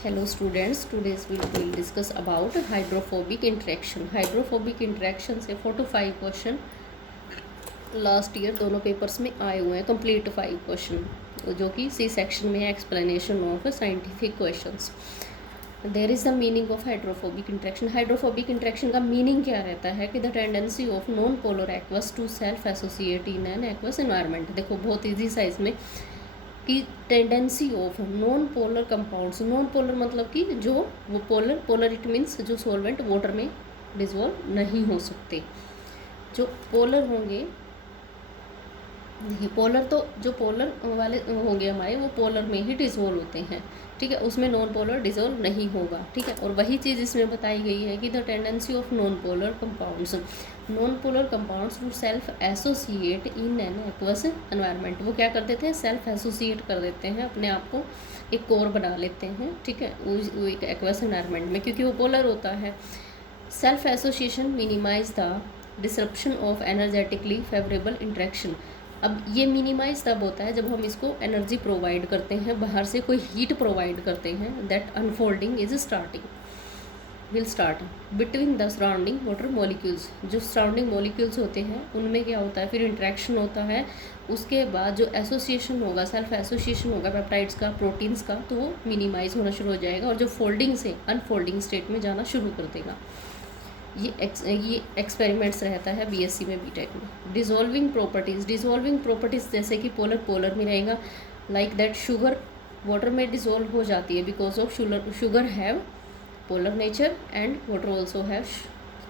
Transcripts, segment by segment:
Hello students, today's we'll discuss about hydrophobic interaction. Hydrophobic interaction से 4 to 5 question last year दोनों papers में आए हुए हैं, कंप्लीट 5 क्वेश्चन जो कि सी सेक्शन में है, explanation of scientific questions. There is the meaning of hydrophobic interaction. Hydrophobic interaction का मीनिंग क्या रहता है कि the tendency of non polar aqueous to self associate in an aqueous environment. देखो बहुत ईजी सा इसमें कि tendency of non polar compounds. Non polar मतलब कि जो वो पोलर इट मीन्स जो सॉल्वेंट वाटर में डिजोल्व नहीं हो सकते. जो पोलर होंगे, पोलर तो जो पोलर वाले होंगे हमारे वो पोलर में ही डिजोल्व होते हैं, ठीक है. उसमें नॉन पोलर डिजोल्व नहीं होगा, ठीक है. और वही चीज़ इसमें बताई गई है कि the tendency of non polar compounds would self associate in an aqueous environment. वो क्या कर देते हैं, सेल्फ एसोसिएट कर देते हैं, अपने आप को एक कोर बना लेते हैं, ठीक है, वो एक एक्वस एनवायरनमेंट में, क्योंकि वो पोलर होता है. Self association minimise the disruption of energetically favourable interaction. अब ये मिनिमाइज तब होता है जब हम इसको एनर्जी प्रोवाइड करते हैं, बाहर से कोई हीट प्रोवाइड करते हैं. That unfolding is will start between the surrounding water molecules. जो सराउंडिंग मॉलिक्यूल्स होते हैं उनमें क्या होता है, फिर इंट्रैक्शन होता है. उसके बाद जो एसोसिएशन होगा, सेल्फ एसोसिएशन होगा पेप्टाइड्स का, प्रोटीन्स का, तो वो मिनिमाइज होना शुरू हो जाएगा और जो फोल्डिंग से अनफोल्डिंग स्टेट में जाना शुरू कर देगा. ये एक्सपेरिमेंट्स रहता है बीएससी में, बीटेक में. डिजोल्विंग प्रॉपर्टीज़ जैसे कि पोलर में रहेगा. लाइक दैट शुगर वाटर में डिजोल्व हो जाती है because of sugar have polar nature and water also have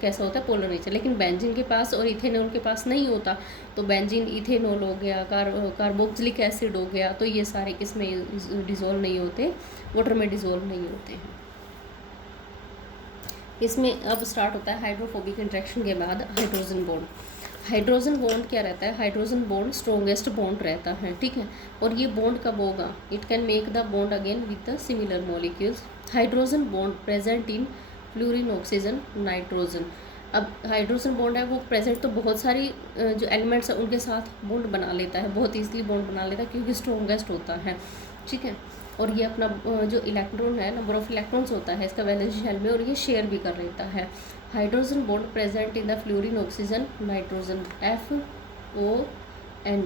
कैसा होता है, पोलर नेचर. लेकिन बेंजीन के पास और इथेनॉल के पास नहीं होता, तो बेंजीन इथेनॉल हो गया, कार्बोक्सिलिक एसिड हो गया, तो ये सारे किस में डिजोल्व नहीं होते, वाटर में डिजोल्व नहीं होते हैं. इसमें अब स्टार्ट होता है हाइड्रोफोबिक इंट्रैक्शन के बाद हाइड्रोजन बॉन्ड. हाइड्रोजन बॉन्ड क्या रहता है, हाइड्रोजन बॉन्ड स्ट्रॉन्गेस्ट बॉन्ड रहता है, ठीक है. और ये बॉन्ड कब होगा, it can make the bond again with the similar molecules. Hydrogen bond present in fluorine, oxygen, nitrogen. अब हाइड्रोजन बॉन्ड है वो प्रेजेंट तो बहुत सारी जो एलिमेंट्स हैं उनके साथ बॉन्ड बना लेता है, बहुत ईजिली बॉन्ड बना लेता है क्योंकि स्ट्रॉन्गेस्ट होता है, ठीक है. और ये अपना जो इलेक्ट्रॉन है, नंबर ऑफ इलेक्ट्रॉन्स होता है इसका वैलेंस शेल में, और ये शेयर भी कर लेता है. Hydrogen bond present in the fluorine, oxygen, nitrogen, FON.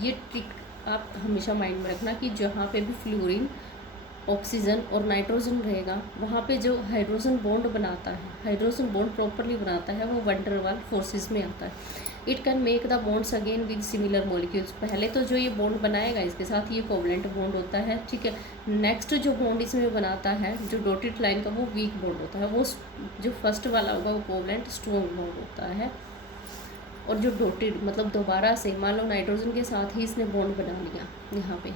ये ट्रिक आप हमेशा माइंड में रखना कि जहाँ पे भी फ्लोरीन, ऑक्सीजन और नाइट्रोजन रहेगा वहाँ पे जो हाइड्रोजन बॉन्ड बनाता है, हाइड्रोजन बॉन्ड प्रॉपरली बनाता है, वो वंडर वाल फोर्सेस में आता है. It can make the bonds again with similar molecules. पहले तो जो ये बॉन्ड बनाएगा इसके साथ ये कोवलेंट बॉन्ड होता है, ठीक है. नेक्स्ट जो बॉन्ड इसमें बनाता है जो डॉटेड लाइन का, वो वीक बॉन्ड होता है. वो जो फर्स्ट वाला होगा वो कोवलेंट स्ट्रॉन्ग बॉन्ड होता है. और जो डॉटेड मतलब दोबारा से मान लो नाइट्रोजन के साथ ही इसने बॉन्ड बना लिया यहाँ पे,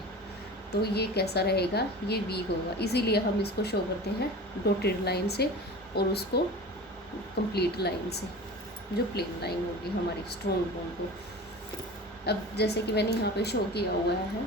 तो ये कैसा रहेगा, ये वीक होगा. इसीलिए हम इसको शो करते हैं डॉटेड लाइन से और उसको कंप्लीट लाइन से, जो प्लेन लाइन होगी हमारी स्ट्रॉन्ग बॉन्ड को. अब जैसे कि मैंने यहाँ पे शो किया हुआ है,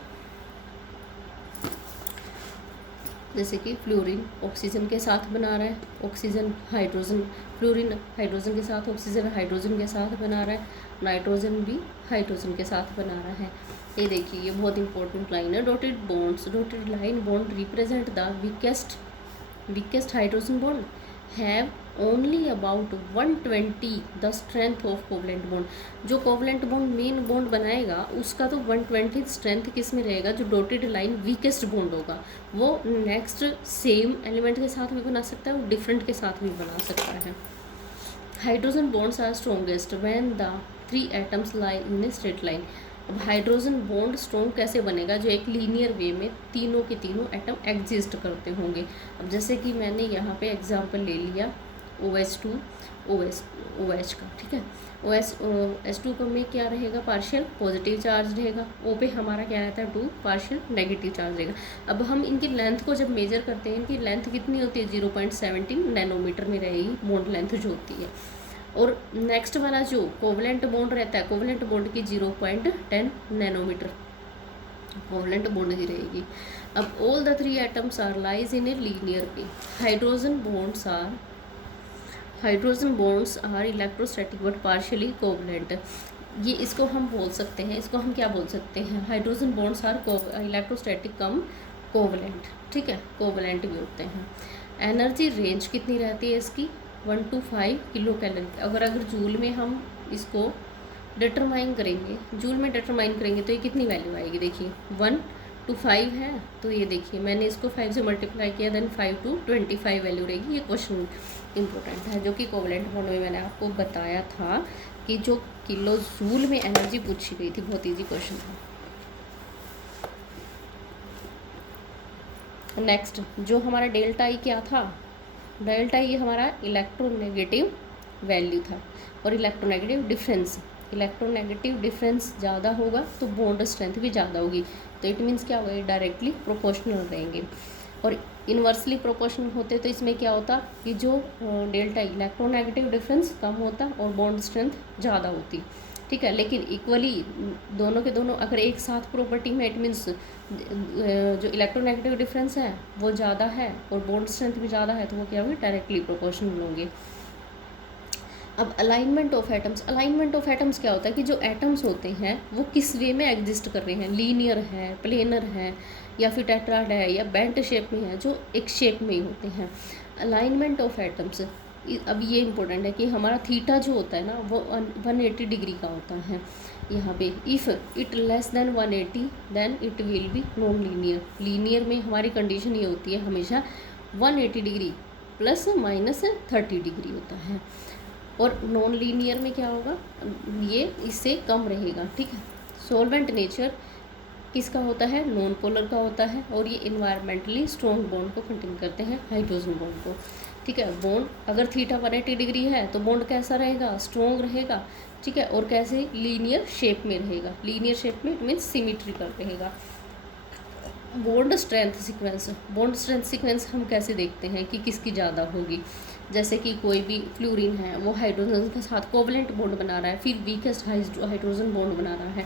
जैसे कि फ्लोरीन ऑक्सीजन के साथ बना रहा है, ऑक्सीजन हाइड्रोजन, फ्लोरीन हाइड्रोजन के साथ, ऑक्सीजन हाइड्रोजन के साथ बना रहा है, नाइट्रोजन भी हाइड्रोजन के साथ बना रहा है. ये देखिए ये बहुत इंपॉर्टेंट लाइन है. Dotted bonds, dotted line bond represent the weakest hydrogen bond have only about 120 the strength of covalent bond. जो कोवलेंट बॉन्ड मेन बॉन्ड बनाएगा उसका तो 120 स्ट्रेंथ किस में रहेगा, जो डॉटेड लाइन वीकेस्ट बॉन्ड होगा वो नेक्स्ट सेम एलिमेंट के साथ भी बना सकता है, वो डिफरेंट के साथ भी बना सकता है. Hydrogen bonds are strongest when the 3 atoms lie in a straight line. अब हाइड्रोजन बॉन्ड स्ट्रॉन्ग कैसे बनेगा, जो एक लीनियर वे में तीनों के तीनों एटम एग्जिस्ट करते होंगे. अब जैसे कि मैंने यहाँ पे एग्जांपल ले लिया OH2 OH का, ठीक है. OH2 का में क्या रहेगा, पार्शियल पॉजिटिव चार्ज रहेगा. O पे हमारा क्या रहता है 2, पार्शियल नेगेटिव चार्ज रहेगा. अब हम इनकी लेंथ को जब मेजर करते हैं, इनकी लेंथ कितनी होती है, 0.17 नैनोमीटर में रहेगी बॉन्ड लेंथ जो होती है. और नेक्स्ट वाला जो कोवलेंट बॉन्ड रहता है, कोवलेंट बॉन्ड की 0.10 नैनोमीटर कोवलेंट बॉन्ड की रहेगी. अब all the 3 atoms are lies in a linear way. Hydrogen bonds are electrostatic but partially covalent. ये इसको हम बोल सकते हैं, इसको हम क्या बोल सकते हैं, hydrogen bonds are electrostatic cum covalent, ठीक है, कोवलेंट भी होते हैं। एनर्जी रेंज कितनी रहती है इसकी, 1 to 5 किलो कैलोरी। अगर जूल में हम इसको डिटरमाइन करेंगे, जूल में डिटरमाइन करेंगे तो ये कितनी वैल्यू आएगी, देखिए 1 to 5 है, तो ये देखिए मैंने इसको 5 से मल्टीप्लाई किया, देन 5 to 25 वैल्यू रहेगी। ये क्वेश्चन इंपॉर्टेंट है, जो कि कोवलेंट बॉन्ड में मैंने आपको बताया था कि जो किलो जूल में एनर्जी पूछी गई थी, बहुत ईजी क्वेश्चन था। नेक्स्ट जो हमारा डेल्टा ई क्या था, डेल्टा ई हमारा इलेक्ट्रोनेगेटिव वैल्यू था, और इलेक्ट्रोनेगेटिव डिफरेंस ज़्यादा होगा तो बॉन्ड स्ट्रेंथ भी ज़्यादा होगी, तो इट मीन्स क्या होगा, डायरेक्टली प्रोपोर्शनल रहेंगे। और इन्वर्सली प्रोपोर्शनल होते तो इसमें क्या होता कि जो डेल्टा इलेक्ट्रोनेगेटिव डिफरेंस कम होता और बॉन्ड स्ट्रेंथ ज़्यादा होती, ठीक है। लेकिन इक्वली दोनों के दोनों अगर एक साथ प्रॉपर्टी में, इट मीन्स जो इलेक्ट्रोनेगेटिव डिफरेंस है वो ज़्यादा है और बॉन्ड स्ट्रेंथ भी ज़्यादा है, तो वो क्या होगी, डायरेक्टली प्रोपोर्शनल होंगे। अब अलाइनमेंट ऑफ एटम्स क्या होता है कि जो एटम्स होते हैं वो किस वे में एग्जिस्ट कर रहे हैं, लीनियर है, प्लेनर है, या फिर टेट्राड है, या बेंट शेप में है, जो एक शेप में ही होते हैं। अलाइनमेंट ऑफ एटम्स, अब ये इंपॉर्टेंट है कि हमारा थीटा जो होता है ना वो 180 डिग्री का होता है यहाँ पे। If it less than 180 then it will be non linear. Linear में हमारी कंडीशन ये होती है हमेशा 180 डिग्री प्लस माइनस 30 डिग्री होता है, और नॉन लीनियर में क्या होगा, ये इससे कम रहेगा, ठीक है। सॉल्वेंट नेचर किसका होता है, नॉन पोलर का होता है, और ये इन्वायरमेंटली स्ट्रॉन्ग बॉन्ड को कंटेन करते हैं, हाइड्रोजन बॉन्ड को, ठीक है। बॉन्ड अगर थीटा 180 डिग्री है तो बॉन्ड कैसा रहेगा, स्ट्रॉन्ग रहेगा, ठीक है, और कैसे, लीनियर शेप में रहेगा। लीनियर शेप में इट मीन्स सिमेट्रिकल रहेगा। बॉन्ड स्ट्रेंथ सीक्वेंस हम कैसे देखते हैं कि किसकी ज़्यादा होगी, जैसे कि कोई भी फ्लोरीन है वो हाइड्रोजन के साथ कोवलेंट बॉन्ड बना रहा है, फिर वीकेस्ट हाइड्रोजन बॉन्ड बना रहा है,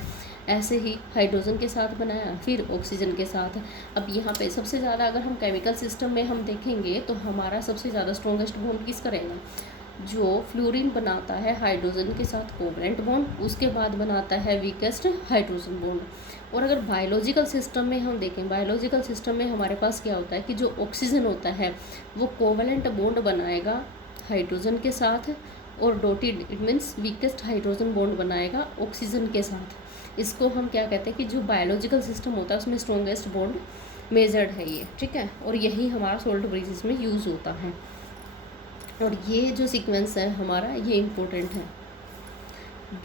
ऐसे ही हाइड्रोजन के साथ बनाया, फिर ऑक्सीजन के साथ। अब यहाँ पे सबसे ज़्यादा अगर हम केमिकल सिस्टम में हम देखेंगे तो हमारा सबसे ज़्यादा स्ट्रॉन्गेस्ट बॉन्ड किसका रहेगा, जो फ्लोरीन बनाता है हाइड्रोजन के साथ कोवलेंट बॉन्ड, उसके बाद बनाता है वीकेस्ट हाइड्रोजन बॉन्ड। और अगर बायोलॉजिकल सिस्टम में हम देखें, बायोलॉजिकल सिस्टम में हमारे पास क्या होता है कि जो ऑक्सीजन होता है वो कोवलेंट बॉन्ड बनाएगा हाइड्रोजन के साथ, और dotted it means weakest hydrogen bond बनाएगा ऑक्सीजन के साथ। इसको हम क्या कहते हैं कि जो बायोलॉजिकल सिस्टम होता है उसमें स्ट्रॉन्गेस्ट बॉन्ड मेजर्ड है ये, ठीक है। और यही हमारा सोल्ट ब्रिजेस में यूज़ होता है, और ये जो सीक्वेंस है हमारा ये इम्पोर्टेंट है।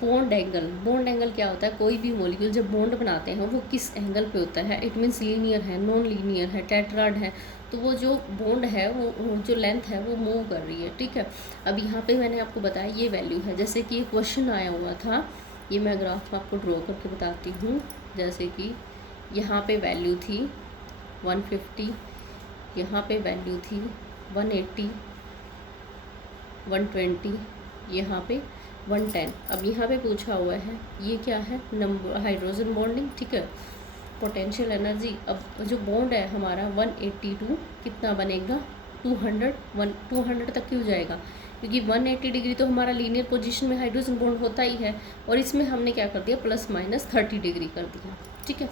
बॉन्ड एंगल क्या होता है, कोई भी मॉलिक्यूल जब बॉन्ड बनाते हैं वो किस एंगल पे होता है, इट मीन्स लीनियर है, नॉन लीनियर है, टेट्राड है, तो वो जो बॉन्ड है वो जो लेंथ है वो मूव कर रही है, ठीक है। अब यहाँ पे मैंने आपको बताया ये वैल्यू है, जैसे कि क्वेश्चन आया हुआ था, ये मैं ग्राफ आपको ड्रॉ करके बताती हूँ। जैसे कि यहाँ पे वैल्यू थी 150, यहाँ पे वैल्यू थी 180, 120, यहाँ पे 110। अब यहाँ पे पूछा हुआ है ये क्या है, नंबर हाइड्रोजन बॉन्डिंग, ठीक है। पोटेंशियल एनर्जी, अब जो बॉन्ड है हमारा 182 कितना बनेगा, 200 तक क्यों जाएगा, क्योंकि 180 डिग्री तो हमारा लीनियर पोजीशन में हाइड्रोजन बॉन्ड होता ही है, और इसमें हमने क्या कर दिया, प्लस माइनस 30 डिग्री कर दिया, ठीक है।